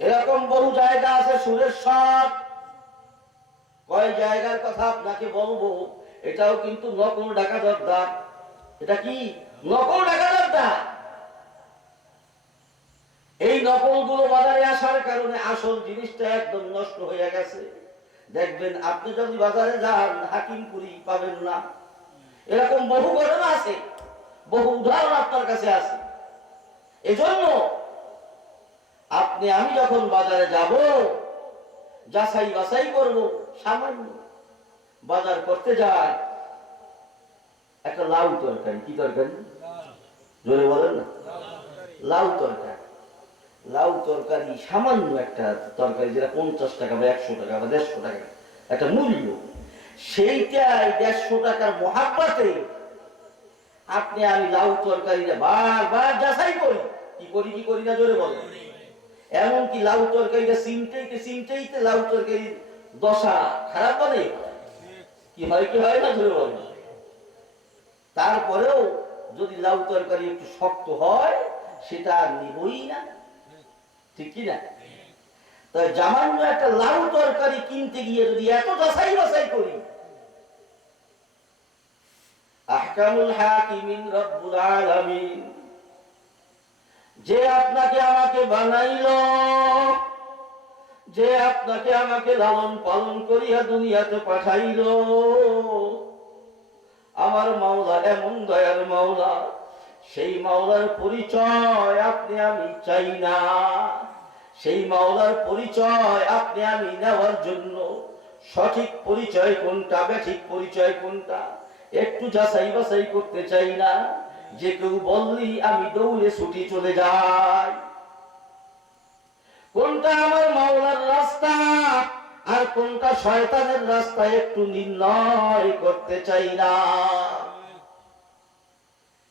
এরকম বহু জায়গা আছে সুরেশ্বর, কয় জায়গার কথা আপনাকে বলবো, এটাও কিন্তু নকল ঢাকা দরদার। এটা কি নকল ঢাকা দরদার? এই নকল গুলো বাজারে আসার কারণে আসল জিনিসটা একদম নষ্ট হয়ে গেছে। দেখবেন আপনি যদি বাজারে যান হাকিমপুরি পাবেন না। এরকম বহু ঘটনা আছে, বহু উদাহরণ আপনার কাছে আছে। এজন্য আপনি আমি যখন বাজারে যাব যাচাই বাছাই করব। সামান্য বাজার করতে যায় একটা লাউ তরকারি, কি তরকারি জোরে বলেন না, লাউ তরকারি। লাউ তরকারি সামান্য একটা তরকারি, যেটা 50 টাকা বা 100 টাকা বা 150 টাকা একটা মূল্য, সেইটাই 150 টাকার মহাব্বতে আপনি আমি লাউ তরকারিটা বারবার যাচাই করি। কি করি না জোরে বলেন। এমনকি লাউ তরকারিটা চিনতেইতে লাউ তরকারির দশা খারাপ বলে কি হয় না জোরে বলেন। তারপরেও যদি লাউ তরকারি একটু শক্ত হয় সেটা আর নিবই না, ঠিক কি না? তাই সামান্য একটা লাউ তরকারি কিনতে গিয়ে যদি এত যাচাই বাছাই করি, আহকামুল হাকিমিন রব্বুল আলামিন, যে আপনাকে আমাকে বানাইলো, যে আপনাকে আমাকে লালন পালন করিয়া দুনিয়াতে পাঠাইলো, আমার মাওলা এমন দয়ার মাওলা, সেই মাওলার পরিচয় আপনি আমি চাই না। সেই মাওলার পরিচয় আপনি আমি নেওয়ার জন্য সঠিক পরিচয় কোনটা, বেঠিক পরিচয় কোনটা একটু যাচাই বাছাই করতে চাই না। যে কেউ বললি আমি দৌড়ে ছুটি চলে যাই। কোনটা আমার মাওলার রাস্তা আর কোনটা শয়তানের রাস্তা একটু নির্ণয় করতে চাই না।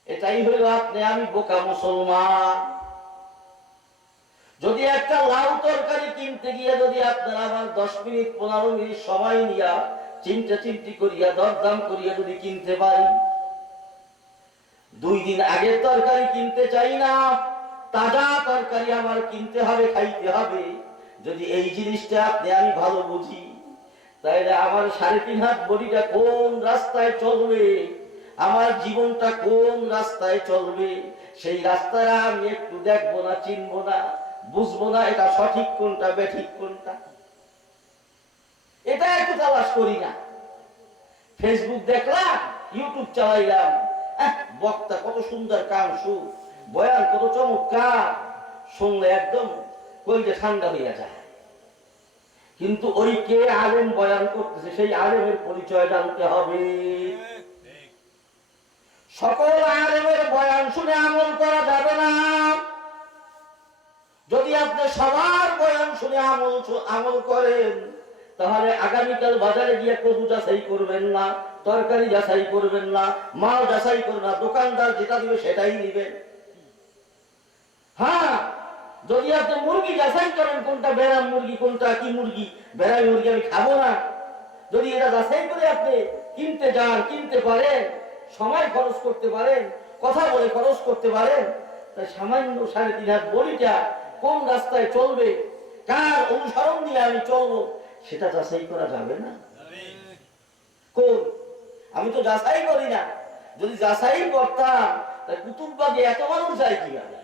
এটাই হইল আপনি আমি বোকা মুসলমান। যদি একটা লাউ তরকারি কিনতে গিয়ে যদি আপনার আমার 10 মিনিট 15 মিনিট সময় নিয়া চিন্তা করিয়া দরদাম করিয়া যদি কিনতে পারি, 2 দিন আগের তরকারি কিনতে চাই না, তাজা তরকারি আমার কিনতে হবে, খাইতে হবে। যদি এই জিনিসটা আপনি আমি ভালো বুঝি, তাহলে আমার 3.5 হাত বডিটা কোন রাস্তায় চলবে, আমার জীবনটা কোন রাস্তায় চলবে, সেই রাস্তাটা আমি একটু দেখবো না, চিনবো না, বুঝবো না, এটা সঠিক কোনটা বেঠিক কোনটা, এটা একটু তালাশ করি না। ফেসবুক দেখলাম, ইউটিউব চালাইলাম, বক্তা কত সুন্দর কাংশু, বয়ান কত চমৎকার, শুনলে একদম কলিজা ঠান্ডা হইয়া যায়। কিন্তু ওই কে আলেম বয়ান করতেছে, সেই আলেমের পরিচয় জানতে হবে। সকল আলেমের বয়ান শুনে আমল করা যাবে না। যদি আপনি সবার বয়ান শুনে আমল করেন, তাহলে আগামীকাল বাজারে গিয়ে কদু যাচাই করবেন না, তরকারি যাচাই করবেন না, মাল যাচাই করবেন না, দোকানদার যেটা দিবে সেটাই নিবেন। হ্যাঁ, যদি আপনি মুরগি যাচাই করেন কোনটা বেড়াম মুরগি কোনটা কি মুরগি, বেড়াই মুরগি আমি খাবো না, যদি এটা যাচাই করে আপনি কিনতে যান, কিনতে পারেন, সময় খরচ করতে পারেন, কথা বলে খরচ করতে পারেন, তাই সামান্য 3.5 হাত বড়িটা কোন রাস্তায় চলবে, কার অনুসরণ নিয়ে আমি চলবো, সেটা যাচাই করা যাবে না। কোন আমি তো যাচাই করি না। যদি যাচাই করতাম তাহলে কুতুববাগে এত মানুষ যায় কি হবে?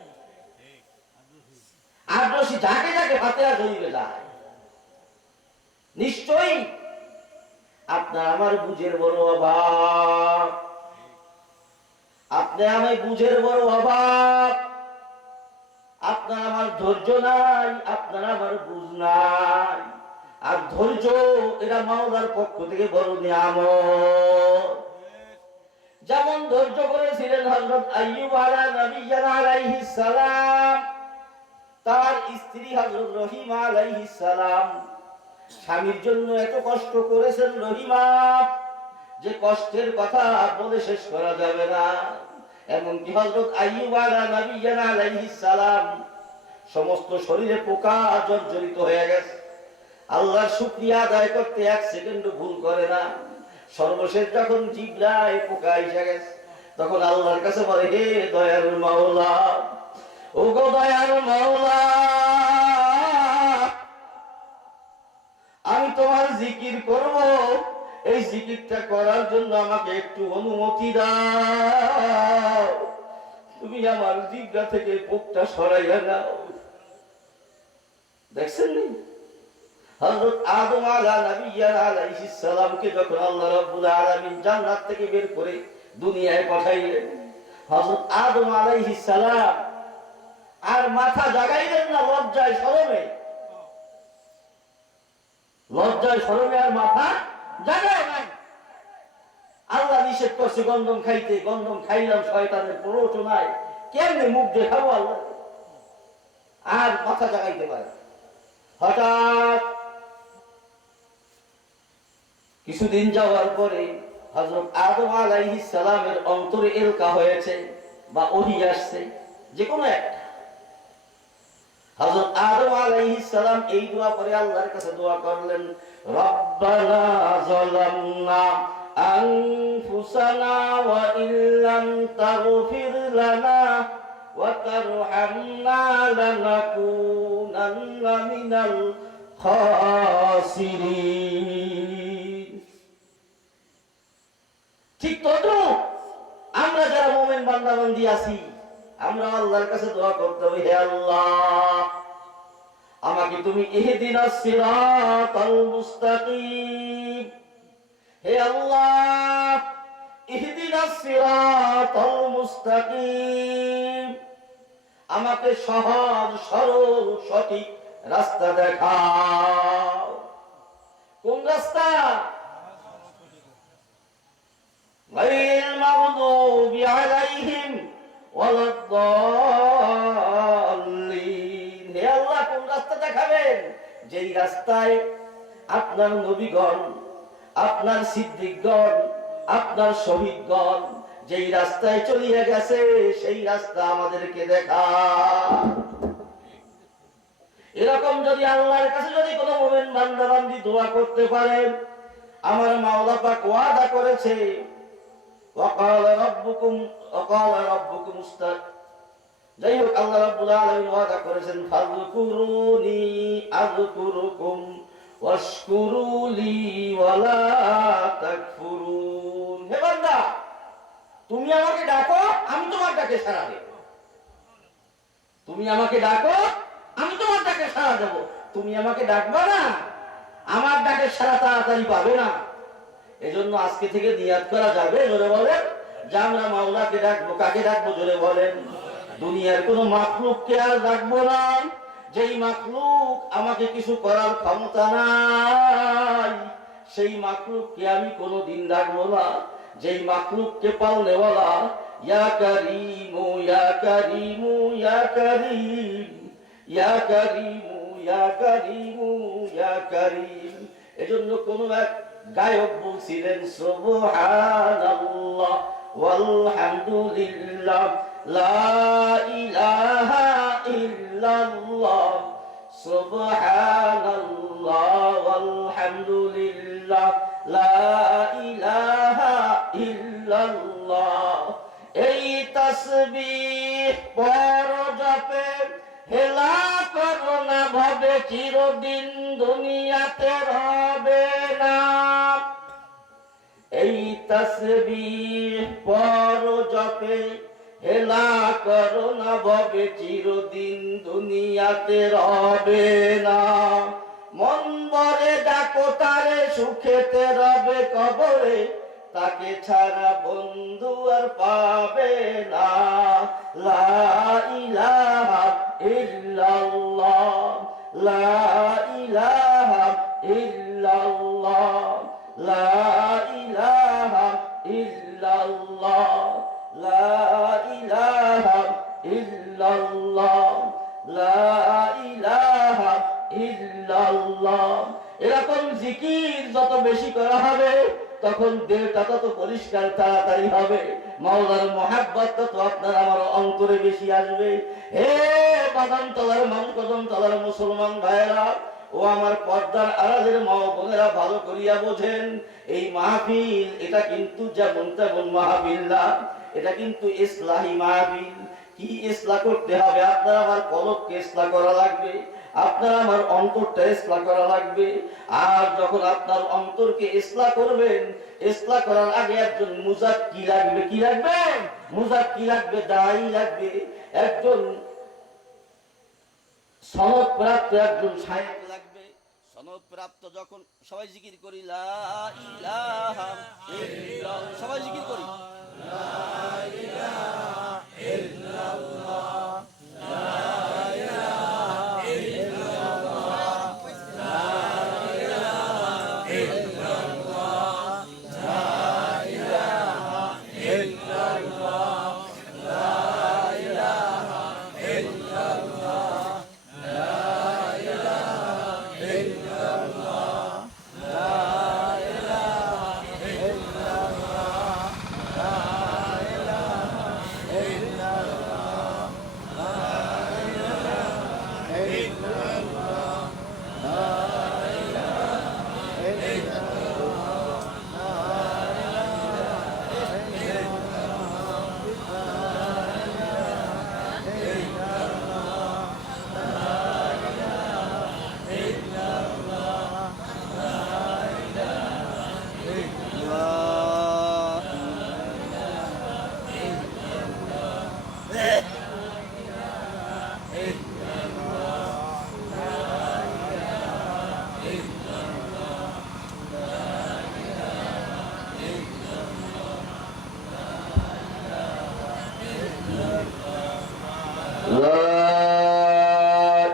আগ্রসী যাকে যাকে ফাতেহা শরীফে যায়। নিশ্চয়ই আপনার আমার বুঝের বড় অভাব, আপনি আমি বুঝের বড় অভাব, আপনার আমার ধৈর্য নাই, আপনার আমার বুঝ নাই। আর ধৈর্য এরা মাওলার পক্ষ থেকে বড় নিয়ামত। যেমন ধৈর্য করেছিলেন হযরত আইয়ুব আলাইহিস সালাম, তার স্ত্রী হযরত রহিমা আলাইহিস সালাম স্বামীর জন্য এত কষ্ট করেছেন রহিমা, যে কষ্টের কথা বলে শেষ করা যাবে না। এমনকি হযরত আইয়ুব আলাইহিস সালাম সমস্ত শরীরে পোকা জর্জরিত হয়ে গেছে, আল্লাহর শুকরিয়া আদায় করতে 1 সেকেন্ড ভুল করে না। সর্বশেষ যখন জিহ্বায় পোকা এসে গেছে, তখন আল্লাহর কাছে বলে, হে দয়ার মাওলা, ও গো দয়ার মাওলা, জিকির করব, এই জিকিরটা করার জন্য আমাকে একটু অনুমতি দাও। তুমি আমার জিহ্বা থেকে মুখটা সরাইয়া দাও। দেখছেন নি হযরত আদম আলাইহিস সালামকে যখন আল্লাহ রাব্বুল আলামিন জান্নাত থেকে বের করে দুনিয়ায় পাঠাইলেন, হযরত আদম আলাইহিস সালাম আর মাথা জাগাইলেন না লজ্জায় শরমে। লজ্জায় শরমে আর মাথা জাগায় নাই। আল্লাহ নিষেধ করছে গন্ধম খাইতে, গন্ধম খাইলাম শয়তানের প্ররোচনায়, কেমনে মুখ দেখাবো আল্লাহ, আর মাথা জাগাইতে পারে। হঠাৎ কিছুদিন যাওয়ার পরে হযরত আদম আলাইহিস সালামের অন্তরে এলকা হয়েছে বা ওহী আসছে, যে কোনো একটা। হযরত আদম আলাইহিস সালাম এই দোয়া করে আল্লাহর কাছে দোয়া করলেন, রব্বানা যালামনা আনফুসানা ওয়া ইল্লাম তাগফির লানা ওয়া তারহামনা লানাকুনান্না মিনাল খাসিরিন। ঠিক তো আমরা যারা মুমিন বান্দা বান্দি আছি, আমরা আল্লাহর কাছে দোয়া করতে হবে, হে আল্লাহ আমাকে তুমি ইহদিনাস সিরাতাল মুস্তাকিম, হে আল্লাহ ইহদিনাস সিরাতাল মুস্তাকিম, আমাকে সহজ সরল সঠিক রাস্তা দেখাও। কোন রাস্তা? গায়রিল মাগদুবি আলাইহিম ওয়ালাদ-দাল্লিন। হে আল্লাহ কোন রাস্তা দেখাবেন? যেই রাস্তায় আপনার নবীগণ, আপনার সিদ্দিকগণ, আপনার শহীদগণ যেই রাস্তায় চলিয়ে গেছে, সেই রাস্তা আমাদেরকে দেখা। এরকম যদি আল্লাহর কাছে যদি কোনো মুমিন বান্দা বান্দি দোয়া করতে পারে, আমার মাওলা পাক ওয়াদা করেছে, ওয়াকালা রাব্বুকুম যাই হোক, আল্লাহ রাব্বুল আলামিন ওয়াদা করেছেন, ফাযকুরুনি আযকুরুকুম ওয়াশকুরুলি ওয়ালা তাকফুরুন। হে বান্দা, তুমি আমাকে ডাকো, আমি তোমার ডাকে সাড়া দেব। তুমি আমাকে ডাকো, আমি তোমার ডাকে সাড়া দেব। তুমি আমাকে ডাকবা না, আমার ডাকে সাড়া তাড়াতাড়ি পাবে না। এজন্য আজকে থেকে নিয়াত করা যাবে, জোরে বলেন, যে আমরা মাওলাকে ডাকবো। কাকে ডাকবো? জোরে বলেন। দুনিয়ার কোন মাখলুককে আর ডাকবো না। যেই মাখলুক আমাকে কিছু করার ক্ষমতা নাই, সেই মাখলুককে আমি কোনোদিন ডাকবো না। যেই মাখলুককে পালনেওয়ালা, ইয়া কারীমু ইয়া কারীমু ইয়া কারীম ইয়া কারীমু ইয়া কারীমু ইয়া কারীম। এজন্য কোন এক গায়ক বলছিলেন, সুবহানাল্লাহ ওয়ালহামদুলিল্লাহ লা ইলাহা ইল্লাল্লাহ, সুবহানাল্লাহ ওয়ালহামদুলিল্লাহ লা ইলাহা ইল্লাল্লাহ। এই তাসবিহ পর জপে হেলা করো না ভাবে, চিরদিন দুনিয়াতে রবে না। এই তাসবিহ পর জপে হেলা করো না ভাবে, চিরদিন দুনিয়াতে রবে না। মন ভরে ডাকো তারে, সুখেতে রবে কবরে, তাকে ছাড়া বন্ধু আর পাবে না। লা ইলাহা ইল্লাল্লাহ লা ইলাহা ইল্লাল্লাহ লা ইলাহা ইল্লাল্লাহ লা ইলাহা ইল্লাল্লাহ লা ইলাহা ইল্লাল্লাহ। এরকম জিকির যত বেশি করা হবে, তখন দেহটা তত পরিষ্কার তাড়াতাড়ি হবে, মাওলার মহাব্বত তত আপনার আমার অন্তরে বেশি আসবে। হে বাদাম তলার মানুষ, কদম তলার মুসলমান ভাইয়েরা ও আমার পর্দার আড়ালের মা বোনেরা, ভালো করিয়া বোঝেন, এই মাহফিল এটা কিন্তু যেমন তেমন মাহফিল না, এটা কিন্তু ইসলাহি মাহফিল। কি ইসলাহ করতে হবে? আপনার আমার কলবকে ইসলাহ করা লাগবে, আপনার আমার অন্তরটা ইসলাহ করা লাগবে। আর যখন আপনার অন্তরকে ইসলাহ করবেন, ইসলাহ করার আগে একজন মুজাক্কি লাগবে। কি লাগবে? মুজাক্কি লাগবে, দায়ী লাগবে, একজন সনদ প্রাপ্ত একজন শায়েখ লাগবে। সনদ প্রাপ্ত যখন সবাই জিকির করি লা ইলাহা ইল্লাল্লাহ, সবাই জিকির করি লা ইলাহা ইল্লাল্লাহ, লা ইলাহা ইল্লাল্লাহ, লা ইলাহা ইল্লাল্লাহ, লা ইলাহা ইল্লাল্লাহ, লা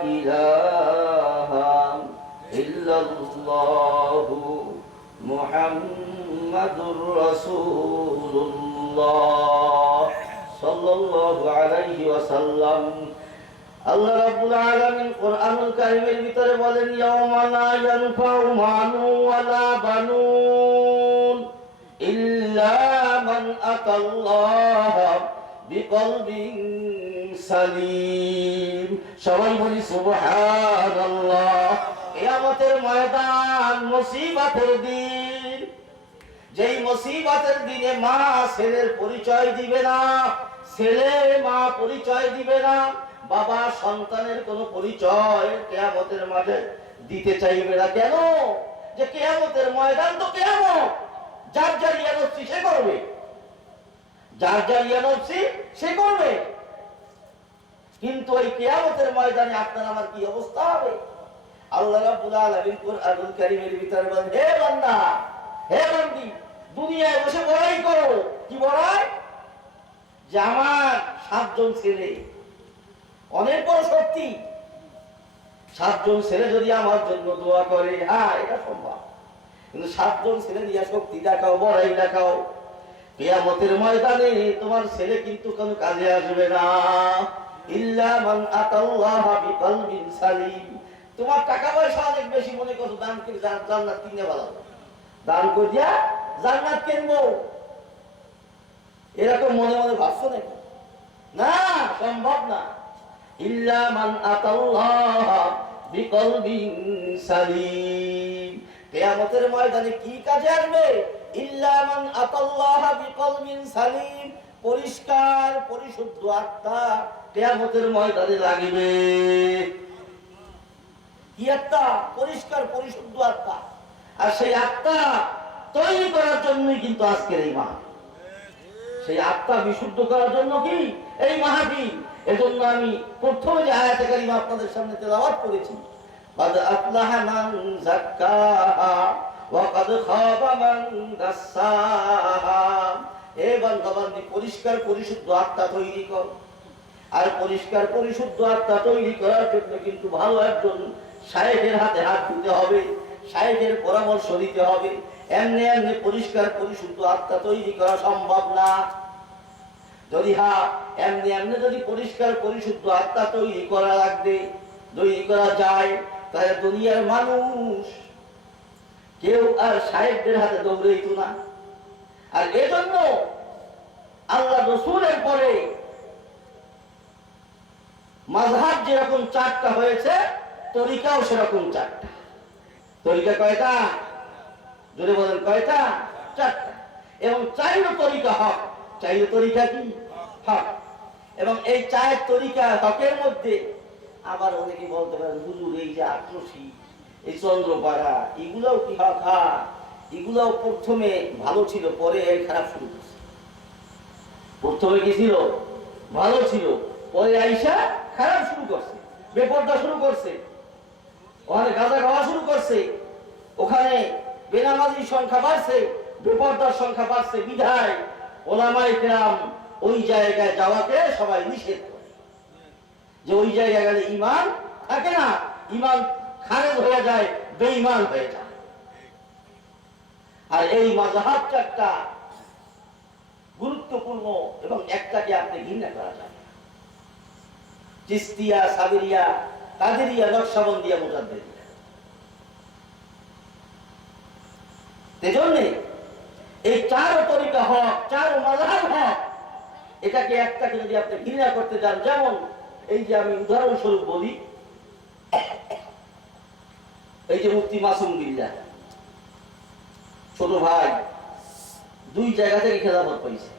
ইলাহা ইল্লাল্লাহ, মুহাম্মাদুর রাসূলুল্লাহ সাল্লাল্লাহু আলাইহি ওয়াসাল্লাম। আল্লাহ রাব্বুল আলামিন কোরআনুল কারীমের ভিতরে বলেন, ইয়াউমা লা ইয়ানফাউ মালু ওয়ালা বানুন ইল্লা মান আতাল্লাহ বিকলবিন সালিম। সবাই বলি সুবহানাল্লাহ। কিয়ামতের ময়দান মুসিবতের দিন, যেই মুসিবতের দিনে মা ছেলের পরিচয় দিবে না, ছেলে মা পরিচয় দিবে না, বাবা সন্তানের কোনো পরিচয় কিয়ামতের মাঠে দিতে চাইবে না। কেন? যে কিয়ামতের ময়দান তো কিয়ামত, যার যার ইয়ানফসি সে করবে, যার যার ইয়ানফসি সে করবে। কিন্তু ওই কিয়ামতের ময়দানে আপনার আমার কি অবস্থা হবে? আল্লাহ রাব্বুল আলামিন কুরআনুল কারীমের ভিতরে বলেন, হে বান্দা, হে বান্দি, দুনিয়ায় বসে বড়াই করো। কি বড়াই? যে আমার 7 জন ছেলে, অনেক বড় শক্তি, 7 জন ছেলে যদি আমার জন্য দোয়া করে, হ্যাঁ এটা সম্ভব। কিন্তু 7 জন ছেলে নিয়ে শক্তি দেখাও, বড়াই দেখাও, কিয়ামতের ময়দানে তোমার ছেলে কিন্তু কোনো কাজে আসবে না। ইল্লা মান আতাল্লাহ বিকলবিন সালিম। তোমার টাকা পয়সা অনেক বেশি, মনে করো দান করে জান্নাত কিনে ভালো, দান করে দিয়া জান্নাত কিনবো, এরকম মনে মনে ভাবছো নাকি? না, সম্ভব না। ইল্লা মান আতাল্লাহ বিকলবিন সালিম। কিয়ামতের ময়দানে কি কাজে আসবে? ইল্লা মান আতাল্লাহ বিকলবিন সালিম, পরিষ্কার পরিশুদ্ধ আত্মা কিয়ামতের ময়দানে লাগিবে। কি আত্মা? পরিষ্কার পরিশুদ্ধ আত্মা। আর সেই আত্মা তৈরি করার জন্যই কিন্তু আজকের এই মাহফিল। সেই আত্মা বিশুদ্ধ করার জন্য কি এই মাহফিল। এজন্য আমি প্রথমে যে আয়াতে কারিমা আপনাদের সামনে তেলাওয়াত করেছি, قد أفلح من زكاها وقد خاب من دساها। এ বান্দা বান্দি, পরিষ্কার পরিশুদ্ধ আত্মা তৈরি কর। আর পরিষ্কার পরিশুদ্ধ আত্মা তৈরি করার জন্য কিন্তু ভালো একজন শায়েখের হাতে হাত দিতে হবে, শায়েখের পরামর্শ নিতে হবে। এমনি এমনি পরিষ্কার পরিশুদ্ধ আত্মা তৈরি করা সম্ভব না। যদি এমনি এমনি যদি পরিষ্কার পরিশুদ্ধ আত্মা তৈরি করা যায়, তাহলে দুনিয়ার মানুষ কেউ আর শায়েখদের হাতে দৌড়াইতো না। আর এজন্য আল্লাহ রাসূলের পরে মাযহাব যেরকম 4টা হয়েছে, তরিকাও সেরকম 4টা। তরিকা কয়টা? জোরে বলেন, কয়টা? 4টা। এবং 4 তরিকা হক। 4 তরিকা কি? হক। এবং এই 4 তরিকা হকের মধ্যে আবার অনেকে বলতে পারেন হুজুর এই যে আক্রোশী, এই চন্দ্রপাড়া, এগুলাও কি খা, এগুলাও প্রথমে ভালো ছিল, পরে এই খারাপ শুরু করছে। প্রথমে কি ছিল? ভালো ছিল, পরে আইসা খারাপ শুরু করছে, বেপরদা শুরু করছে, ওখানে গাঁজা খাওয়া শুরু করছে, ওখানে বেনামাজির সংখ্যা বাড়ছে, বেপরদার সংখ্যা বাড়ছে। বিধায় ওলামায়ে কেরাম ওই জায়গায় যাওয়াকে সবাই নিষেধ করে, যে ওই জায়গায় গেলে ঈমান থাকে না, ঈমান খারেজ হয়ে যায়, বেঈমান হয়ে যায়। আর এই মাযহাবটা একটা গুরুত্বপূর্ণ এবং একটাকে আপনি ঘৃণা করা যায়। চিশতিয়া, সাবিরিয়া, কাদেরিয়া, নকশবন্দিয়া, মুজাদ্দিদিয়া। এজন্য এই চারো তরিকা হক, চারো মাযহাব হক, এটাকে একটাকে যদি আপনি ঘৃণা করতে চান, যেমন এই যে আমি উদাহরণস্বরূপ বলি, এই যে মুফতি মাসুম বিল্লাহ ছোট ভাই দুই জায়গা থেকে খেলাফত পেয়েছে।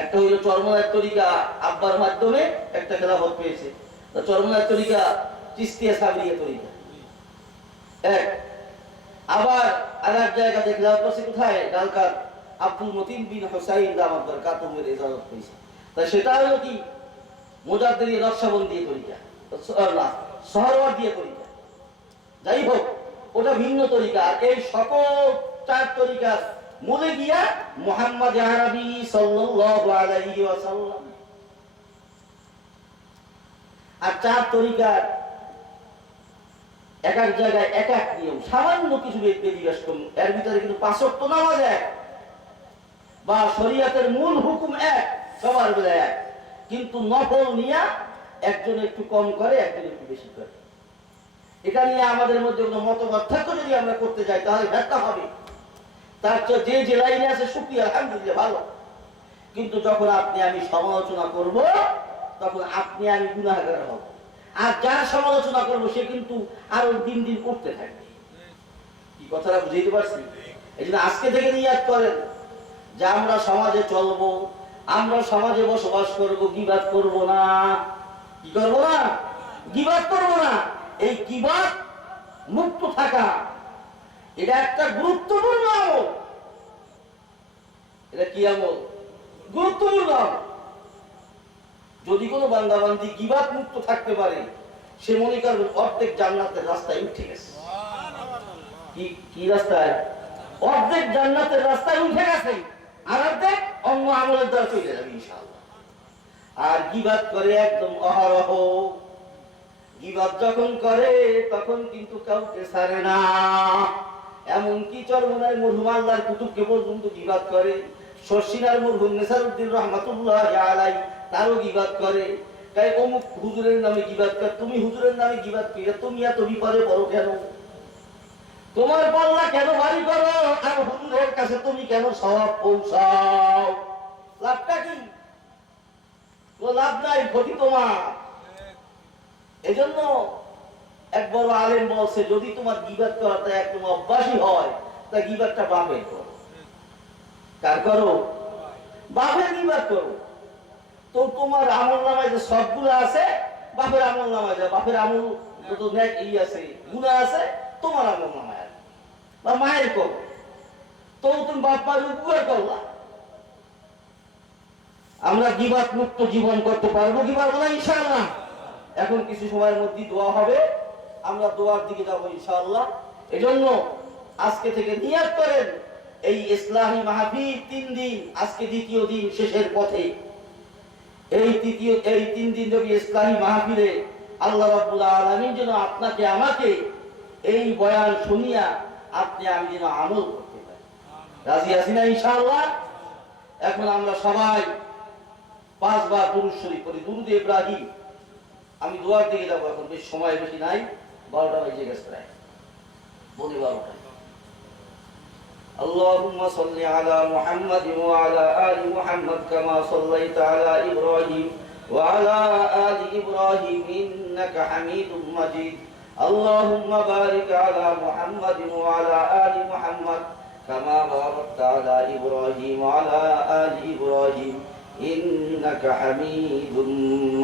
একটা হইল চরমনায়ের তরিকা আব্বার মাধ্যমে একটা খেলাফত পেয়েছে, চরমনায়ের তরিকা চিশতিয়া সাবিরিয়া তরিকা এক। আবার আর এক জায়গা থেকে খেলাফত পেয়েছে কোথায়? ডালকার আব্দুল মতিন বিন হুসাইন দামাত বরকাতুহুর ইজাজত পেয়েছে। তা সেটা হলো কি মুজাদ্দিদিয়া, নকশবন্দিয়া তরিকা, সোহরাওয়ার্দিয়া তরিকা। যাই হোক, ওটা ভিন্ন তরিকা। এই সকল চার তরিকার মূলে গিয়া মুহাম্মদ আরবি সাল্লাল্লাহু আলাইহি ওয়াসাল্লাম। আর চার তরিকার এক এক জায়গায় এক এক নিয়ম, সামান্য কিছু ব্যতিব্যস্ত। এর ভিতরে কিন্তু পাঁচ ওয়াক্ত নামাজ এক, বা শরীয়তের মূল হুকুম এক, সবার বেলা এক, কিন্তু নফল নিয়া একজন একটু কম করে, একজন একটু বেশি করে। এটা নিয়ে আমাদের মধ্যে কোনো মতপার্থক্য যদি আমরা করতে যাই তাহলে ব্যর্থ হবে। তার যে যে লাইনে আছে শুকরিয়া, আলহামদুলিল্লাহ, ভালো। কিন্তু যখন আপনি আমি সমালোচনা করব, তখন আপনি আমি গুনাহগার হব। আর যার সমালোচনা করব সে কিন্তু আরো দিন দিন করতে থাকবে। কি কথাটা বুঝাইতে পারছি? এই জন্য আজকে থেকে নিয়াত করেন যে আমরা সমাজে চলবো, আমরা সমাজে বসবাস করব, গীবাত করব না। কি করব না? গীবাত করব না। এই গীবাত মুক্ত থাকা, এটা একটা গুরুত্বপূর্ণ আমল। এটা কি আমল? গুরুত্বপূর্ণ আমল। যদি কোনো বান্দা বান্দি গীবাত মুক্ত থাকতে পারে, সে মনে করবে অর্ধেক জান্নাতের রাস্তায় উঠে গেছে। কি রাস্তায়? অর্ধেক জান্নাতের রাস্তায় উঠে গেছে, আর অর্ধেক অন্য আমলের দ্বারা চলে যাবে ইনশাআল্লাহ। আর গীবাত করে একদম অহরহ। গীবাত যখন করে তখন কিন্তু কাউকে ছাড়ে না। এমনকি চরমনায় মরহুম আল্লাহর কুতুবকে পর্যন্ত গীবাত করে। শর্ষিনার মরহুম নেসারউদ্দিন রাহমাতুল্লাহ আলাইহি তারও গীবাত করে। তাই অমুক হুজুরের নামে গীবাত করে। তুমি হুজুরের নামে গীবাত করে তুমি এত বিপদে পড়ো কেন? তোমার পাল্লা কেন ভারী করো? আর হুজুরের কাছে তুমি কেন সওয়াব পৌঁছাও? লাভটা কি? ও লাভ নাই, ক্ষতি তোমার। এজন্য এক বড় আলেম বলছে, যদি তোমার গীবাত করাটা একদম অভ্যাসই হয়, তা গীবাতটা বাপের করো। কার করো? বাপের গীবাত করো। তো তোমার আমল নামায় যে সবগুলো আছে, বাপের আমল নামায় যায়। বাপের আমল যত নেক আছে, গুনাহ আছে, তোমার আমল নামায় আছে। বা মায়ের করো, তো তুমি বাপ মায়ের উপকার করলা। আমরা গীবাত মুক্ত জীবন করতে পারবো কি পারবো না? ইনশাআল্লাহ। এখন কিছু সময়ের মধ্যে দোয়া হবে, আমরা দোয়ার দিকে যাবো ইনশাআল্লাহ। এজন্য আজকে থেকে নিয়াত করেন, এই ইসলামী মাহফিল 3 দিন, আজকে দ্বিতীয় দিন, শেষের পথে। এই 3 দিন যদি ইসলামী মাহফিলে আল্লাহ রাব্বুল আলামিন যেন আপনাকে আমাকে এই বয়ান শুনিয়া আপনি আমি যেন আমল করতে পারি। রাজি আছি না ইনশাআল্লাহ? এখন আমরা সবাই 5 বার দুরূদ শরীফ পড়ি, দুরূদ ইব্রাহিম। আমি দোয়ার দিকে যাবো, এখন বেশ সময় বেশি নাই, 12টা বেজে গেছে প্রায়, বলি 12টা। اللهم صل على محمد وعلى آل محمد كما صليت على إبراهيم وعلى آل إبراهيم إنك حميد مجيد. اللهم بارك على محمد وعلى آل محمد كما باركت على إبراهيم وعلى آل إبراهيم إنك حميد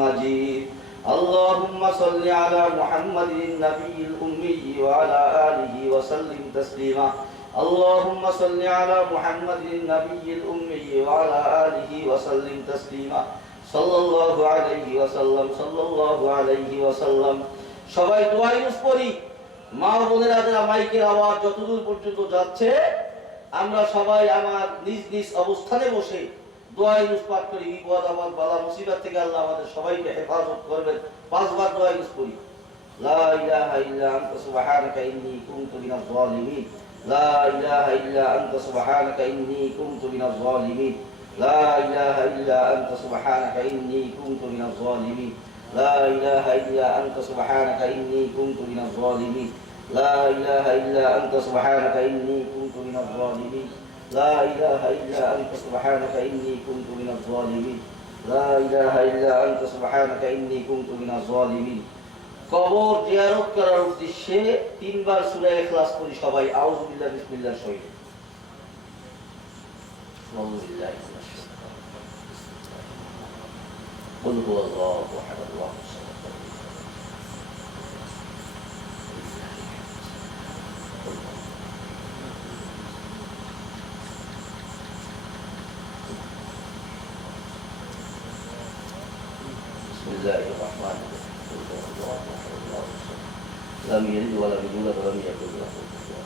مجيد. اللهم صل على محمد النبي الأمي وعلى آله وسلم تسليما اللهم صل على محمد النبي الأمي وعلى آله وسلم تسليما صلى الله عليه وسلم صلى الله عليه وسلم সবাই দোয়া ইউজ করি মা বোনেরা যারা মাইকের আওয়াজ যতদূর পর্যন্ত যাচ্ছে আমরা সবাই আমার নিজ নিজ অবস্থানে বসে দোয়া ইউজ পাঠ করি বিপদ আপদ বালা মুসিবত থেকে আল্লাহ আমাদের সবাইকে হেফাজত করবেন পাঁচবার দোয়া ইউজ করি লা ইলাহা ইল্লা আনতা সুবহানাকা ইন্নী কুনতু মিনাজ জালিমিন লা ইলাহা ইল্লা আনতা সুবহানাকা ইন্নী কুনতু মিনাজ জালিমিন লা ইলাহা ইল্লা আনতা সুবহানাকা ইন্নী কুনতু মিনাজ জালিমিন লা ইলাহা ইল্লা আনতা সুবহানাকা ইন্নী কুনতু মিনাজ জালিমিন লা ইলাহা ইল্লা আনতা সুবহানাকা ইন্নী কুনতু মিনাজ জালিমিন لا إله إلا أنت سبحانك إني كنت من الظالمين لا إله إلا أنت سبحانك إني كنت من الظالمين কবর জিয়ারত করার উদ্দেশ্যে তিনবার সূরা ইখলাস পড়ি সবাই আউযু বিল্লাহি বিসমিল্লাহ শহীদ আউযু বিল্লাহি মিনাশ শাইতানির কুল হুয়াল্লাহু আহাদ আল্লাহু সামাদ بسم الله الرحمن الرحيم لم يلد ولم يولد ولم يكن له كفوا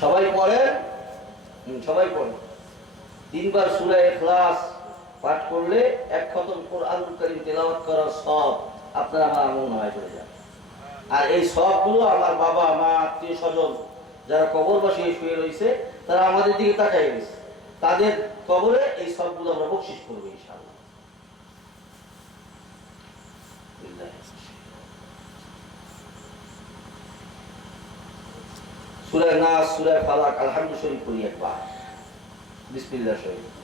সবাই পড়েন সবাই পড়েন তিনবার সূরা ইখলাস পাঠ করলে এক খতম কোরআনুল কারীম তেলাওয়াত করার সওয়াব আপনার আমার আমলনামায় চলে যাবে আর এই সওয়াবগুলো আমার বাবা মা আত্মীয় স্বজন যারা কবরবাসী শুয়ে রয়েছে তারা আমাদের দিকে তাকায় রয়েছে তাদের কবরে এই সওয়াবগুলো আমরা বকশিশ করব ইনশাআল্লাহ সূরা নাস সূরা ফালাক আলহামদুলিল্লাহ শরীফ পড়ি একবার বিসমিল্লাহ শরীফ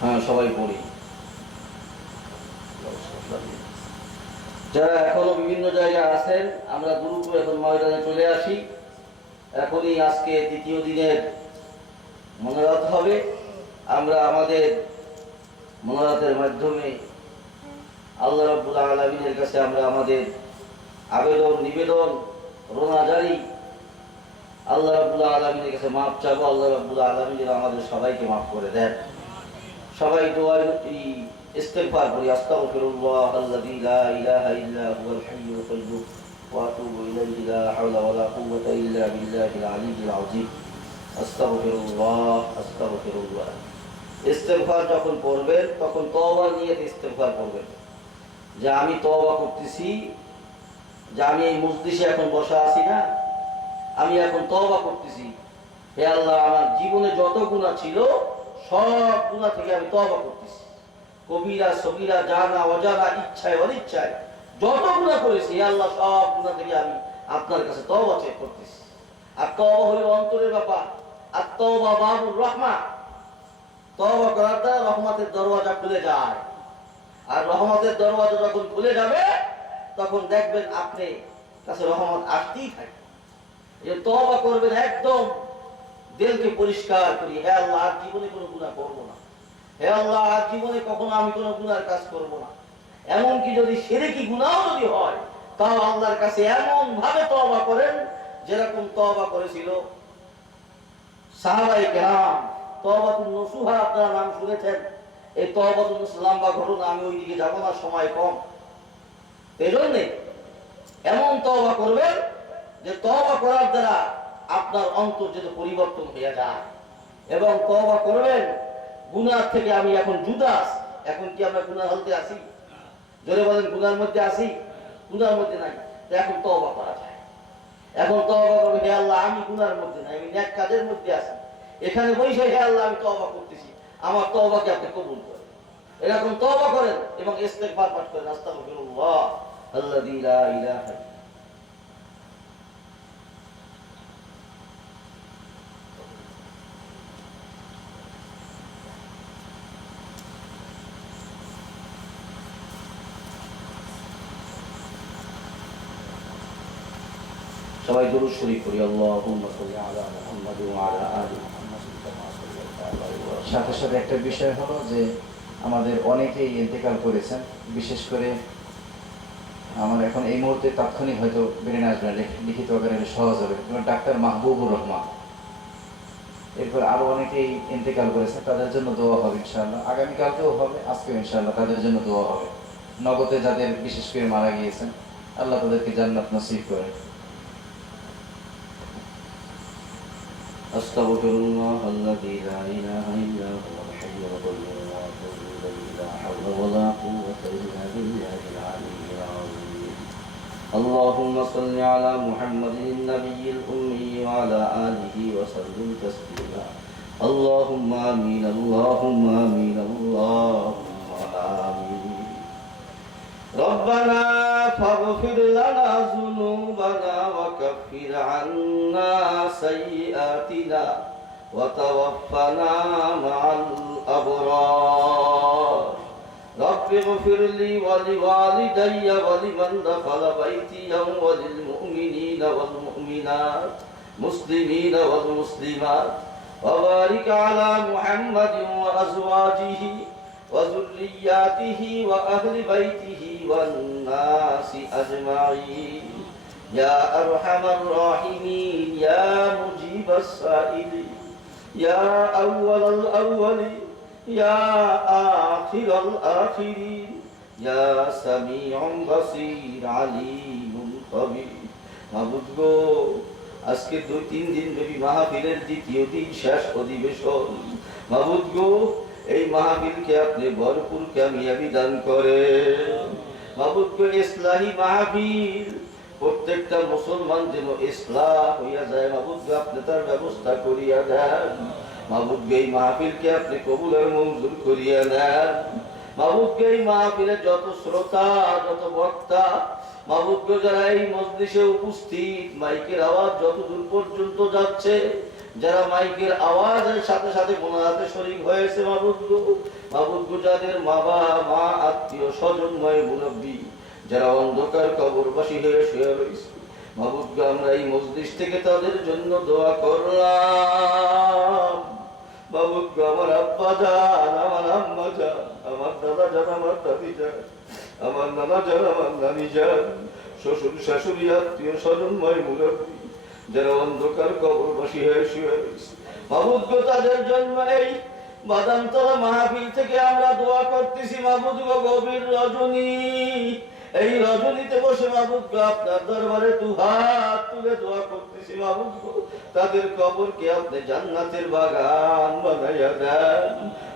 হ্যাঁ সবাই পড়ি যারা এখনো বিভিন্ন জায়গায় আছেন আমরা দ্রুত এখন ময়দানে চলে আসি এখনই আজকে দ্বিতীয় দিনের মোনাজাত হবে আমরা আমাদের মোনাজাতের মাধ্যমে আল্লাহ রাব্বুল আলামিনের কাছে আমরা আমাদের আবেদন নিবেদন রোনাজারি আল্লাহ রাব্বুল আলামিনের কাছে মাফ চাবো আল্লাহ রাব্বুল আলামিন যেন আমাদের সবাইকে মাফ করে দেন সবাই দোয়া ইস্তেগফার করি আস্তাগফিরুল্লাহ আল্লাযী লা ইলাহা ইল্লা হুয়াল হাইয়ুল কাইয়্যুম ওয়া আতুবু ইলাইহি লা হাওলা ওয়া লা কুওয়াতা ইল্লা বিল্লাহিল আলিয়্যিল আযীম আস্তাগফিরুল্লাহ ইস্তেগফার যখন পড়বেন তখন তওবার নিয়তে ইস্তেগফার করবেন যে আমি তওবা করতেছি যে আমি এই মজলিসে এখন বসা আছি না আমি এখন তওবা করতেছি হে আল্লাহ আমার জীবনে যত গুনাহ ছিল সব গুনাহ থেকে আমি তওবা করতেছি কবিরা সগীরা জানা অজানা ইচ্ছায় অনিচ্ছায় যত গুনাহ করেছি হে আল্লাহ সব গুনাহ থেকে আমি আপনার কাছে তওবা করতেছি আর তওবা হলো অন্তরের ব্যাপার আর তওবা বাবুর রহমা তওবা করার দ্বারা রহমতের দরওয়াজা খুলে যায় আর রহমতের দরওয়াজা যখন খুলে যাবে তখন দেখবেন আপনি কাছে রহমত আসতেই থাকে এই তওবা করবেন একদম দিলকে পরিষ্কার করি হে আল্লাহ আর জীবনে কোনো গুনাহ করব না হে আল্লাহ আর জীবনে কখনো আমি কোনো গুনার কাজ করব না এমন কি যদি শিরকি গুনাহও যদি হয় তাও আল্লাহর কাছে এমন ভাবে তওবা করেন যেরকম তওবা করেছিল সাহাবায়ে কেরাম তওবাতুন নসুহা আপনারা নাম শুনেছেন এই তওবাতুন নসুহা লম্বা ঘটনা আমি ওইদিকে যাব না সময় কম এজন্য এমন তওবা করবেন যে তওবা করার দ্বারা আপনার অন্তর যেন পরিবর্তন হয়ে যায় এবং তওবা করবেন গুনাহ থেকে আমি এখন জুদাস এখন কি আমরা গুনাহ হতে আছি জোরে বলেন গুনার মধ্যে আছি গুনার মধ্যে নাই এখন তওবা করা যায় এখন তওবা করবে হে আল্লাহ আমি গুনার মধ্যে নাই আমি নেক কাজের মধ্যে আছি এখানে বসে হে আল্লাহ আমি তওবা করতেছি আমার তওবাকে আপনি কবুল করেন এরকম তওবা করেন এবং ইস্তেগফার পাঠ করেন আস্তাগফিরুল্লাহ আল্লাযী লা ইলাহা সবাই দুরূদ শরীফ পড়ি। আল্লাহুম্মা সাল্লি আলা মুহাম্মাদ ওয়া আলা আলি মুহাম্মাদ কামা সাল্লাইতা আলা ইব্রাহিম। সাথে সাথে একটা বিষয় হলো যে আমাদের অনেকেই ইন্তেকাল করেছেন, বিশেষ করে আমার এখন এই মুহূর্তে তাৎক্ষণিক হয়তো বেরিয়ে আসবে না, লিখিত আকারে সহজ হবে, যেমন ডাক্তার মাহবুবুর রহমান, এরপর আরো অনেকেই ইন্তেকাল করেছেন, তাদের জন্য দোয়া হবে ইনশাআল্লাহ। আগামীকালকেও হবে, আজকেও ইনশাআল্লাহ তাদের জন্য দোয়া হবে। নগদে যাদের বিশেষ করে মারা গিয়েছেন, আল্লাহ তাদেরকে জান্নাত নসিব করে। আস্তাগফিরুল্লাহ আল্লাযী লা ইলাহা ইল্লা হুয়াল হাইয়ুল কাইয়্যুম ওয়া আতুবু ইলাইহি লা হাওলা ওয়া লা কুওয়াতা ইল্লা বিল্লাহিল আলিয়্যিল আযীম। اللهم صل على محمد النبي الأمي وعلى آله وسلم تسليما. اللهم آمين اللهم آمين اللهم آمين. ربنا فاغفر لنا ذنوبنا وكفر عنا سيئاتنا وتوفنا مع الأبرار. رب اغفر لي ولوالدي ولمن دخل بيتي وللمؤمنين والمؤمنات مسلمين والمسلمات وبارك على محمد وأزواجه وذرياته وأهل بيته والناس أجمعين يا أرحم الراحمين يا مجيب السائلين يا أول الأولين يا آخر الآخرين يا سميع بصير عليم خبير. মাবুদ গো, আজকে 2-3 দিন ব্যাপী মাহফিলের দ্বিতীয় দিন, শেষ অধিবেশন। মাবুদ গো, এই মাহফিলকে আপনি ভরপুর কামিয়াবি দান করেন। মাবুদ গো, ইসলাহি মাহফিল, প্রত্যেকটা মুসলমান যেন ইসলাহ হইয়া যায়, মাবুদ গো আপনি তার ব্যবস্থা করিয়া দেন। মাবুদ গো, এই মাহফিলকে আপনি কবুল আর মঞ্জুর করিয়া দেন। মাবুদ গো, এই মাহফিলে যত শ্রোতা, যত বক্তা, মাবুদ গো যারা এই মজলিসে উপস্থিত, মাইকের আওয়াজ যত দূর পর্যন্ত যাচ্ছে, যারা মাইকের আওয়াজের সাথে সাথে মোনাজাতে শরীক হয়েছে, মাবুদ গো যাদের মা আত্মীয় স্বজনময় মুরব্বী, যারা অন্ধকার কবরবাসী হয়ে শুয়ে রয়েছে, মাবুদ গো আমরা এই মজলিস থেকে তাদের জন্য দোয়া করলাম। মাবুদ গো, আমার আব্বা জান, আমার আম্মা জান, আমার দাদা জান, আমার দাদি জান, আমার নানা জান, আমার নানি জান, শ্বশুর শাশুড়ি আত্মীয় স্বজনময় মুরব্বী, যারা অন্ধকার কবরবাসী হয়ে শুয়ে রয়েছে, মাবুদ গো তাদের জন্য এই বাদামতলা মাহফিল থেকে আমরা দোয়া করতেছি। মাবুদ গো, গভীর রজনী, এই রজনীতে বসে মাবুদ গো আপনার দরবারে দুহাত তুলে দোয়া করতেছি। মাবুদ গো, তাদের কবরকে আপনি জান্নাতের বাগান বানাইয়া দেন।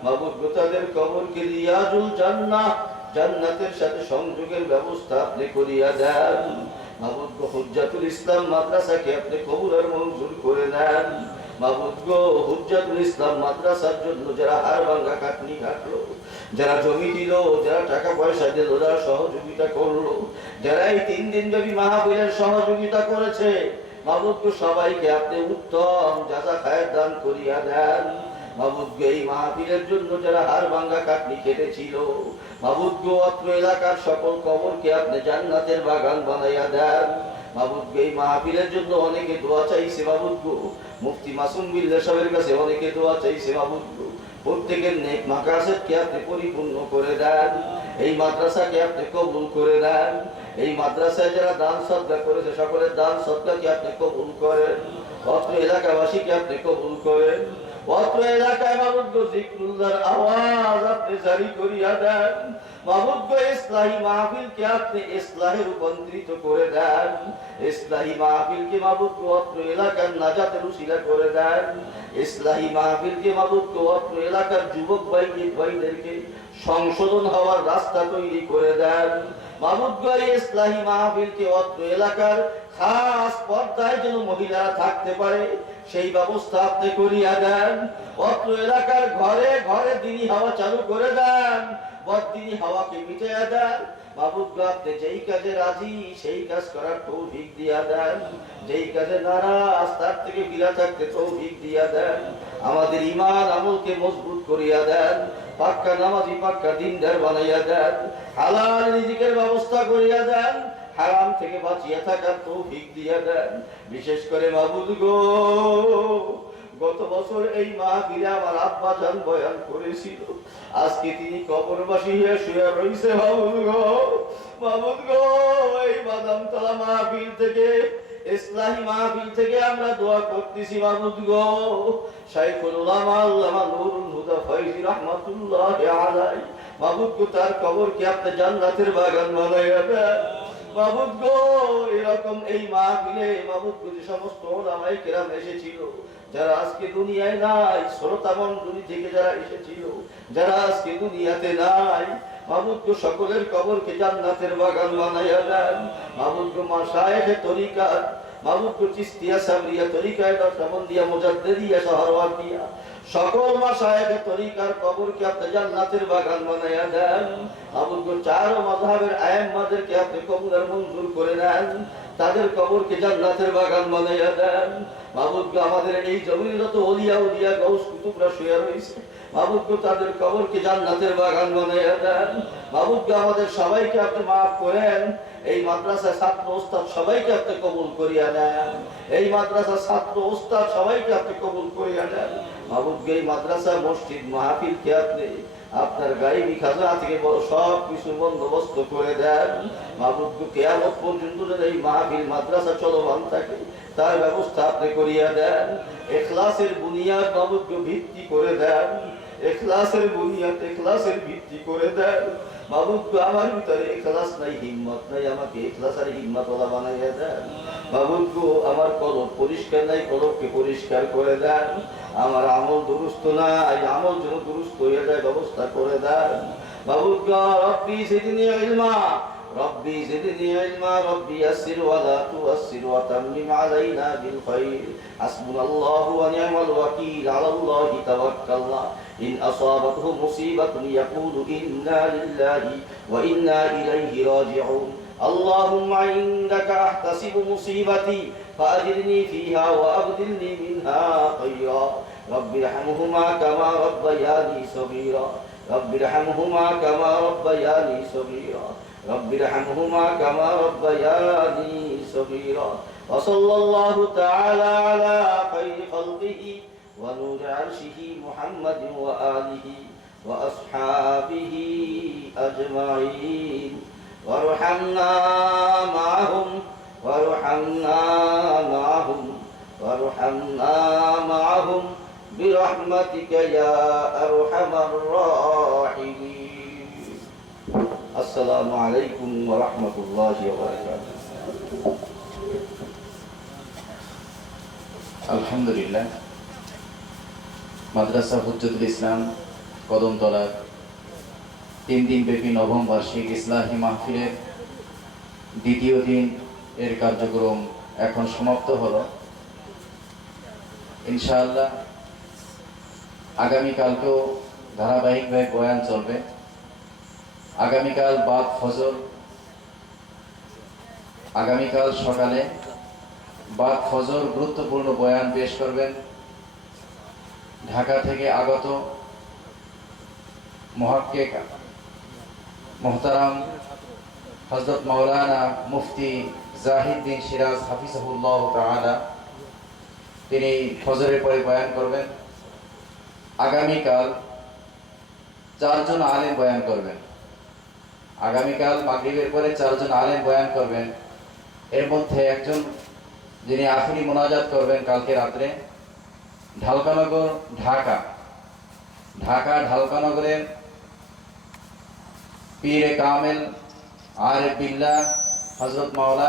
মাবুদ গো, তাদের কবরকে রিয়াজুল জান্নাহ, জান্নাতের সাথে সংযোগের ব্যবস্থা আপনি করিয়া দেন। মাবুদ গো, হুজ্জাতুল ইসলাম মাদ্রাসাকে আপনি কবুল আর মঞ্জুর করে নেন। মাবুদ গো, হুজ্জাতুল ইসলাম মাদ্রাসার জন্য যারা হাড় ভাঙা খাটনি খাটলো, যারা জমি দিল, যারা টাকা পয়সা দিল, যারা সহযোগিতা করলো, যারা এই 3 দিন ব্যাপী মাহফিলের সহযোগিতা করেছে, মাবুদ গো সবাইকে আপনি উত্তম জাযা খায়ের দান করিয়া দেন। মাবুদ গো, এই মাহফিলের জন্য যারা হাড় ভাঙা খাটনি কেটেছিল, মাবুদ গো অত্র এলাকার সকল কবরকে আপনি জান্নাতের বাগান বানাইয়া দেন। মাবুদ গো, এই মাহফিলের জন্য অনেকে দোয়া চাইছে, মাবুদ গো মুফতি মাসুম বিল্লাহ সাহেবের কাছে অনেকে দোয়া চাইছে, মাবুদ গো প্রত্যেকের নেক মাকাসেদকে আপনি পরিপূর্ণ করে দেন। এই মাদ্রাসাকে আপনি কবুল করে দেন। এই মাদ্রাসায় যারা দান সদকা করেছে, সকলের দান সদকাকে আপনি কবুল করেন। অত্র এলাকাবাসীকে আপনি কবুল করেন। অত্র এলাকায় মাবুদ গো জিকরুল্লাহর আওয়াজ আপনি জারি করিয়া দেন। মাবুদ গো, ইসলাহি মাহফিলকে আপনি ইসলাহে রূপান্তরিত করে দেন। ইসলাহি মাহফিলকে মাবুদ গো অত্র এলাকার নাজাতের উসিলা করে দেন। ইসলাহি মাহফিলকে মাবুদ গো অত্র এলাকার যুবক ভাইদেরকে সংশোধন হওয়ার রাস্তা তৈরি করে দেন। মাবুদ গো, ইসলাহি মাহফিলকে অত্র এলাকার খাস পর্দায় যেন মহিলারা থাকতে পারে, সেই ব্যবস্থা আপনি করিয়া দেন। অত্র এলাকার ঘরে ঘরে দিনী হাওয়া চালু করে দেন, বদ্দিনী হাওয়াকে মিটাইয়া দেন। মাবুদ গো, আপনি যেই কাজে রাজি সেই কাজ করার তৌফিক দিয়া দেন, যেই কাজে নারাজ তার থেকে বিরত থাকতে তৌফিক দিয়া দেন। আমাদের ঈমান আমলকে মজবুত করিয়া দেন, পাক্কা নামাজি পাক্কা দিনদার বানাইয়া দেন, হালাল রিজিকের ব্যবস্থা করিয়া দেন। হারাম থেকে বাঁচিয়ে থাকার তৌফিক দিয়ে দেন। বিশেষ করে মাবুদ গো, গত বছর এই মাহফিলে আমার আব্বা জান বয়ান করেছিল, আজকে তিনি কবরবাসী হয়ে শুয়ে রয়েছে। মাবুদ গো, মাবুদ গো, এই বাদামতলা মাহফিল থেকে, ইসলামী মাহফিল থেকে আমরা দোয়া করতেছি মাবুদ গো, শাইখুল উলামা আল্লামা নূরুল হুদা ফয়জী রাহমাতুল্লাহি আলাইহি, মাবুদ গো তার কবরকে আপনি জান্নাতের বাগান বানাইয়া দেন। মাবুদ গো, এরকম এই মাহফিলে মাবুদ গো যে সমস্ত ওলামায়ে কেরাম এসেছিল, যারা আজকে দুনিয়ায় নাই, শ্রোতা মণ্ডলী থেকে যারা এসেছিল, যারা আজকে দুনিয়াতে নাই, মাবুদ গো সকলের কবরকে জান্নাতের বাগান বানাইয়া দেন। মাবুদ গো মাশায়েখে তরিকাত, মাবুদ গো চিশতিয়া সাবরিয়া তরিকায় নকশবন্দিয়া মুজাদ্দিদিয়া সাহারওয়ার্দিয়া সকল মাশায়েখে তরিকার কবরকে আপনি জান্নাতের বাগান বানাইয়া দেন। মাবুদ গো চার মাযহাবের আইম্মাদেরকে আপনি কবুল মঞ্জুর করে নেন, তাদের কবরকে জান্নাতের বাগান বানাইয়া দেন। মাবুদ গো আমাদের এই জমিনে যত ওলিয়া উলিয়া গাউস কুতুবরা শুয়ে রয়েছে, মাবুদ গো তাদের কবরকে জান্নাতের বাগান বানাইয়া দেন। মাবুদ গো আমাদের সবাইকে আপনি মাফ করেন। এই মাদ্রাসার ছাত্র ওস্তাদ সবাইকে আপনি কবুল করিয়া নেন। এই মাদ্রাসার ছাত্র ওস্তাদ সবাইকে আপনি কবুল করিয়া নেন। মাবুদ গো এই মাদ্রাসা মসজিদ মাহফিলকে আপনি আপনার গায়েবী খাজনা থেকে সব কিছু বন্দোবস্ত করে দেন। মাবুদ গো কিয়ামত পর্যন্ত যেন এই মাহফিল মাদ্রাসা চলমান থাকে তার ব্যবস্থা আপনি করিয়া দেন। ইখলাসের বুনিয়াদ মাবুদ গো ভিত্তি করে দেন। ইখলাসের বুনিয়াদ, ইখলাসের ভিত্তি করে দেন। মাবুদ গো আমার ভিতরে ইখলাস নাই, হিম্মত নাই, আমাকে ইখলাস আর হিম্মত ওয়ালা বানাইয়া দেন। মাবুদ গো আমার কলব পরিষ্কার নাই, কলবকে পরিষ্কার করে দেন। আমার আমল দুরুস্ত নাই, আমল যেন দুরুস্ত হয়ে যায় ব্যবস্থা করে দেন। মাবুদ গো রব্বি জিদনি ইলমা, রব্বি জিদনি ইলমা, রব্বি ইয়াসসির ওয়া লা তুয়াসসির ওয়া তাম্মিম আলাইনা বিল খায়র। হাসবুনাল্লাহু ওয়া নি'মাল ওয়াকিল, আলাল্লাহি তাওয়াক্কালনা। ইন আসাবাতহু মুসিবাতুন ইয়াকুলু ইন্না লিল্লাহি ওয়া ইন্না ইলাইহি রাজিউন। আল্লাহুম্মা ইনদাকা আহতাসিবু মুসিবাতি ফাআজিরনি ফিহা ওয়া আবদিলনি মিনহা খায়রা। রব্বিরহামহুমা কামা রাব্বায়ানি সগীরা, রব্বিরহামহুমা কামা রাব্বায়ানি সগীরা, রব্বিরহামহুমা কামা রাব্বায়ানি সগীরা। ওয়া সাল্লাল্লাহু তাআলা আলা খায়রি খালকিহি ওয়া নূরি আরশিহি মুহাম্মাদিন ওয়া আলিহি ওয়া আসহাবিহি আজমাইন। وارحمنا معهم وارحمنا معهم وارحمنا معهم برحمتك يا أرحم الراحمين. السلام عليكم ورحمة الله وبركاته. আলহামদুলিল্লাহ, মাদ্রাসা হুজ্জতুল ইসলাম কদমতলা 3 দিন ব্যাপী নবম বার্ষিক ইসলাহি মাহফিলের দ্বিতীয় দিন এর কার্যক্রম এখন সমাপ্ত হলো। ইনশাআল্লাহ আগামীকালকেও ধারাবাহিকভাবে বয়ান চলবে। আগামীকাল বাদ ফজর, আগামীকাল সকালে বাদ ফজর গুরুত্বপূর্ণ বয়ান পেশ করবেন ঢাকা থেকে আগত মুহাক্কিক মোহতারাম হযরত মাওলানা মুফতি জাহিদ্দিন সিরাজ হাফিজাহুল্লাহ তাআলা। তিনি ফজরের পরে বয়ান করবেন। আগামীকাল 4 জন আলেম বয়ান করবেন। আগামীকাল মাগরিবের পরে 4 জন আলেম বয়ান করবেন। এর মধ্যে একজন যিনি আখিরি মোনাজাত করবেন কালকে রাত্রে ঢালকানগর ঢাকা ঢালকানগরের পীরে কামেল আরিফ বিল্লাহ হযরত মাওলানা